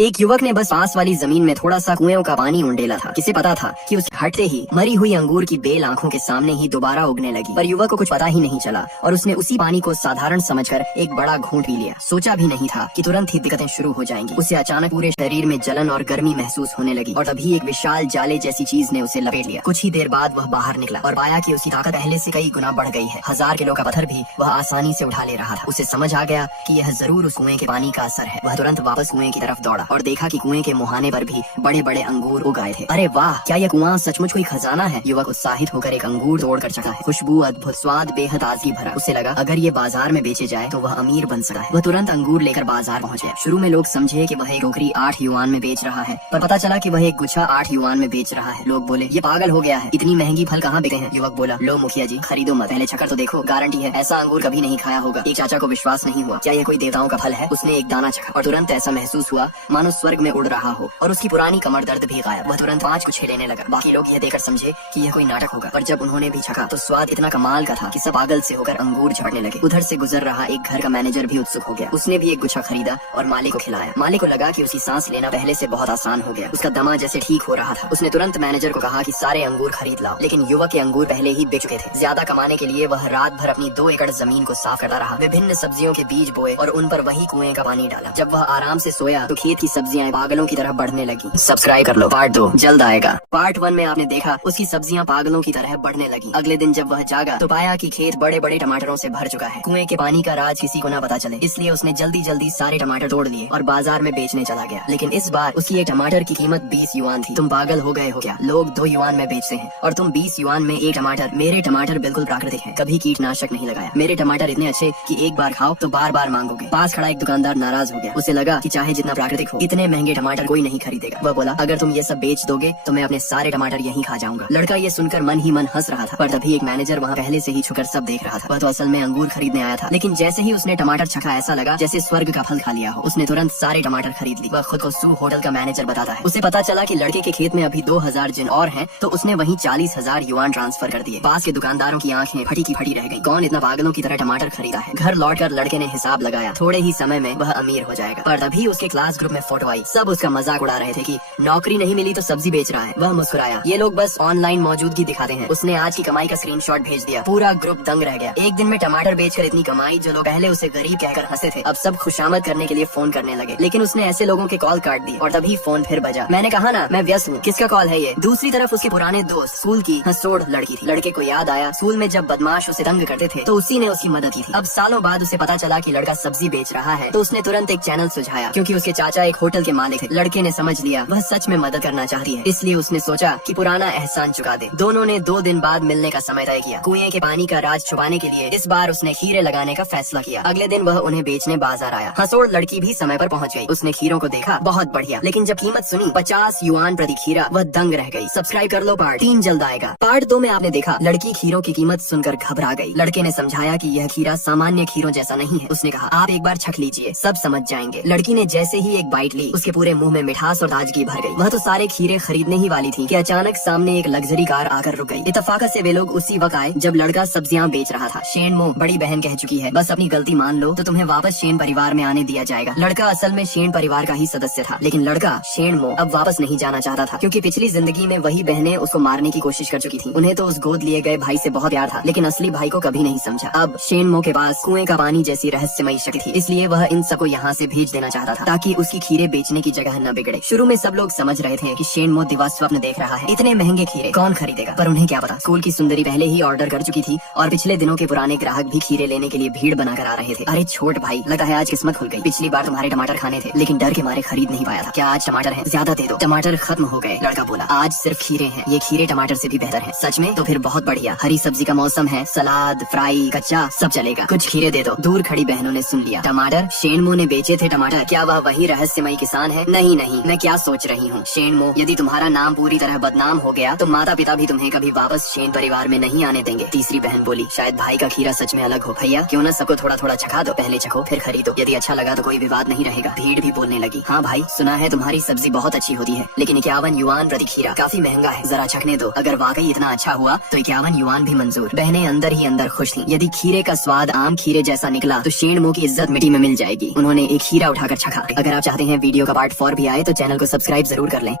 एक युवक ने बस पास वाली जमीन में थोड़ा सा कुएं का पानी उंडेला था। किसे पता था कि उस हटते ही मरी हुई अंगूर की बेल आंखों के सामने ही दोबारा उगने लगी। पर युवक को कुछ पता ही नहीं चला और उसने उसी पानी को साधारण समझकर एक बड़ा घूंट पी लिया। सोचा भी नहीं था कि तुरंत ही दिक्कतें शुरू हो जाएंगी। उसे अचानक पूरे शरीर में जलन और गर्मी महसूस होने लगी और तभी एक विशाल जाले जैसी चीज ने उसे लपेट लिया। कुछ ही देर बाद वह बाहर निकला और पाया कि उसकी ताकत पहले से कई गुना बढ़ गई है। 1000 किलो का पत्थर भी वह आसानी से उठा ले रहा था। उसे समझ आ गया कि यह जरूर उस कुएं के पानी का असर है। वह तुरंत वापस कुएं की तरफ दौड़ा और देखा कि कुएं के मुहाने पर भी बड़े बड़े अंगूर उग आए थे। अरे वाह, क्या यह कुआं सचमुच कोई खजाना है। युवक उत्साहित होकर एक अंगूर तोड़कर चखा है। खुशबू अद्भुत, स्वाद बेहद ताजगी भरा। उसे लगा अगर ये बाजार में बेचे जाए तो वह अमीर बन सकता है। वह तुरंत अंगूर लेकर बाजार पहुंच गया। शुरू में लोग समझे कि वह एक टोकरी 8 युआन में बेच रहा है, पर पता चला कि वह एक गुच्छा 8 युआन में बेच रहा है। लोग बोले ये पागल हो गया है, इतनी महंगी फल कहाँ बिके हैं। युवक बोला लो मुखिया जी, खरीदो मत, पहले चखकर तो देखो, गारंटी है ऐसा अंगूर कभी नहीं खाया होगा। एक चाचा को विश्वास नहीं हुआ, क्या ये कोई देवताओं का फल है। उसने एक दाना चखा और तुरंत ऐसा महसूस हुआ मानो स्वर्ग में उड़ रहा हो और उसकी पुरानी कमर दर्द भी गायब। वह तुरंत 5 गुच्छे लेने लगा। बाकी लोग यह देखकर समझे कि यह कोई नाटक होगा, पर जब उन्होंने भी चखा तो स्वाद इतना कमाल का था कि सब पागल से होकर अंगूर झड़ने लगे। उधर से गुजर रहा एक घर का मैनेजर भी उत्सुक हो गया। उसने भी एक गुच्छा खरीदा और मालिक को खिलाया। मालिक को लगा कि उसकी सांस लेना पहले से बहुत आसान हो गया। उसका दमा जैसे ठीक हो रहा था। उसने तुरंत मैनेजर को कहा कि सारे अंगूर खरीद लाओ, लेकिन युवक के अंगूर पहले ही बिक चुके थे। ज्यादा कमाने के लिए वह रात भर अपनी 2 एकड़ जमीन को साफ करता रहा। विभिन्न सब्जियों के बीज बोए और उन पर वही कुएं का पानी डाला। जब वह आराम से सोया तो खेत की सब्जियां पागलों की तरह बढ़ने लगी। सब्सक्राइब कर लो, पार्ट 2 जल्द आएगा। पार्ट 1 में आपने देखा उसकी सब्जियां पागलों की तरह बढ़ने लगी। अगले दिन जब वह जागा तो पाया कि खेत बड़े बड़े टमाटरों से भर चुका है। कुएं के पानी का राज किसी को न पता चले, इसलिए उसने जल्दी जल्दी सारे टमाटर तोड़ लिए और बाजार में बेचने चला गया। लेकिन इस बार उसकी एक टमाटर की कीमत 20 युआन थी। तुम पागल हो गए हो क्या? लोग 2 युआन में बेचते हैं और तुम 20 युआन में एक टमाटर। मेरे टमाटर बिल्कुल प्राकृतिक है, कभी कीटनाशक नहीं लगाया। मेरे टमाटर इतने अच्छे कि एक बार खाओ तो बार बार मांगोगे। पास खड़ा एक दुकानदार नाराज हो गया। उसे लगा कि चाहे जितना प्राकृतिक हो, इतने महंगे टमाटर कोई नहीं खरीदेगा। वह बोला अगर तुम ये सब बेच दोगे तो मैं अपने सारे टमाटर यहीं खा जाऊंगा। लड़का ये सुनकर मन ही मन हंस रहा था, पर तभी एक मैनेजर वहाँ पहले से ही छुकर सब देख रहा था। वह तो असल में अंगूर खरीदने आया था, लेकिन जैसे ही उसने टमाटर चखा ऐसा लगा जैसे स्वर्ग का फल खा लिया हो। उसने तुरंत सारे टमाटर खरीद ली। वह खुद को सू होटल का मैनेजर बताता है। उसे पता चला कि लड़के के खेत में अभी 2000 जिन और हैं, तो उसने वहीं 40,000 युआन ट्रांसफर कर दिए। पास के दुकानदारों की आंखें फटी की फटी रह गई। कौन इतना पागलों की तरह टमाटर खरीदा है। घर लौटकर लड़के ने हिसाब लगाया, थोड़े ही समय में वह अमीर हो जाएगा। पर तभी उसके क्लास ग्रुप में फोटो आई। सब उसका मजाक उड़ा रहे थे कि नौकरी नहीं मिली तो सब्जी बेच रहा है। वह मुस्कुराया, ये लोग बस ऑनलाइन मौजूदगी दिखाते हैं। उसने आज की कमाई का स्क्रीनशॉट भेज दिया। पूरा ग्रुप दंग रह गया। एक दिन में टमाटर बेचकर इतनी कमाई, जो लोग पहले उसे गरीब कहकर हंसे थे अब सब खुशामद करने के लिए फोन करने लगे। लेकिन उसने ऐसे लोगों के कॉल काट दिए और तभी फोन फिर बजा। मैंने कहा ना मैं व्यस्त हूँ, किसका कॉल है ये। दूसरी तरफ उसके पुराने दोस्त स्कूल की हंसोड़ लड़की थी। लड़के को याद आया स्कूल में जब बदमाश उसे तंग करते थे तो उसी ने उसकी मदद की थी। अब सालों बाद उसे पता चला कि लड़का सब्जी बेच रहा है, तो उसने तुरंत एक चैनल सुझाया। क्योंकि उसके चाचा एक होटल के मालिक थे। लड़के ने समझ लिया वह सच में मदद करना चाहती है, इसलिए उसने सोचा कि पुराना एहसान चुका दे। दोनों ने 2 दिन बाद मिलने का समय तय किया। कुएं के पानी का राज छुपाने के लिए इस बार उसने खीरे लगाने का फैसला किया। अगले दिन वह उन्हें बेचने बाजार आया। हंसोड़ लड़की भी समय पर पहुंच गई। उसने खीरों को देखा, बहुत बढ़िया, लेकिन जब कीमत सुनी 50 युआन प्रति खीरा, वह दंग रह गई। सब्सक्राइब कर लो, पार्ट 3 जल्द आएगा। पार्ट 2 में आपने देखा लड़की खीरों की कीमत सुनकर घबरा गई। लड़के ने समझाया कि यह खीरा सामान्य खीरों जैसा नहीं है। उसने कहा आप एक बार छक लीजिए, सब समझ जाएंगे। लड़की ने जैसे ही एक बाइट ली उसके पूरे मुंह में मिठास और ताजगी भर गई। वह तो सारे खीरे खरीदने ही वाली थी कि अचानक सामने एक लग्जरी कार आकर रुक गई। इत्तेफाकत से वे लोग उसी वक्त आए जब लड़का सब्जियां बेच रहा था। शेनमो बड़ी बहन कह चुकी है बस अपनी गलती मान लो तो तुम्हें वापस शेन परिवार में आने दिया जाएगा। लड़का असल में शेन परिवार का ही सदस्य था, लेकिन लड़का शेनमो अब वापस नहीं जाना चाहता था, क्योंकि पिछली जिंदगी में वही बहनें उसको मारने की कोशिश कर चुकी थी। उन्हें तो उस गोद लिए गए भाई से बहुत प्यार था, लेकिन असली भाई को कभी नहीं समझा। अब शेनमो के पास कुएं का पानी जैसी रहस्यमयी शक्ति थी, इसलिए वह इन सबको यहाँ से भेज देना चाहता था ताकि उसकी खीरे बेचने की जगह न बिगड़े। शुरू में सब लोग समझ रहे थे कि शेनमो दिवा स्वप्न देख रहा है, इतने महंगे खीरे कौन खरीदेगा। पर उन्हें क्या पता स्कूल की सुंदरी पहले ही ऑर्डर कर चुकी थी और पिछले दिनों के पुराने ग्राहक भी खीरे लेने के लिए भीड़ बनाकर आ रहे थे। अरे छोट भाई, लगता है आज किस्मत खुल गई। पिछली बार तुम्हारे टमाटर खाने थे, लेकिन डर के मारे खरीद नहीं पाया था। क्या आज टमाटर है? ज्यादा दे दो। टमाटर खत्म हो गए। लड़का बोला आज सिर्फ खीरे हैं, ये खीरे टमाटर से भी बेहतर है। सच में? तो फिर बहुत बढ़िया। हरी सब्जी का मौसम है, सलाद, फ्राई, कच्चा सब चलेगा। कुछ खीरे दे दो। दूर खड़ी बहनों ने सुन लिया। टमाटर? शेनमो ने बेचे थे टमाटर? क्या वह वही रहस्यमयी किसान है? नहीं नहीं, मैं क्या सोच रही हूँ शेनमो, यदि तुम्हारा नाम पूरी तरह बदनाम हो गया तो माता पिता भी तुम्हें कभी वापस शेन परिवार में नहीं आने देंगे। तीसरी बहन बोली शायद भाई का खीरा सच में अलग हो। भैया क्यों न सबको थोड़ा थोड़ा चखा दो, पहले चखो फिर खरीदो, यदि अच्छा लगा तो कोई विवाद नहीं रहेगा। भीड़ भी बोलने लगी हाँ भाई, सुना है तुम्हारी सब्जी बहुत अच्छी होती है, लेकिन 51 युआन प्रति खीरा काफी महंगा है, जरा चखने दो। अगर वाकई इतना अच्छा हुआ तो 51 युआन भी मंजूर। बहनें अंदर ही अंदर खुश थीं। यदि खीरे का स्वाद आम खीरे जैसा निकला तो शेनमो की इज्जत मिट्टी में मिल जाएगी। उन्होंने एक खीरा उठाकर चखा। अगर आप चाहते हैं हैं वीडियो का पार्ट 4 भी आए तो चैनल को सब्सक्राइब जरूर कर लें।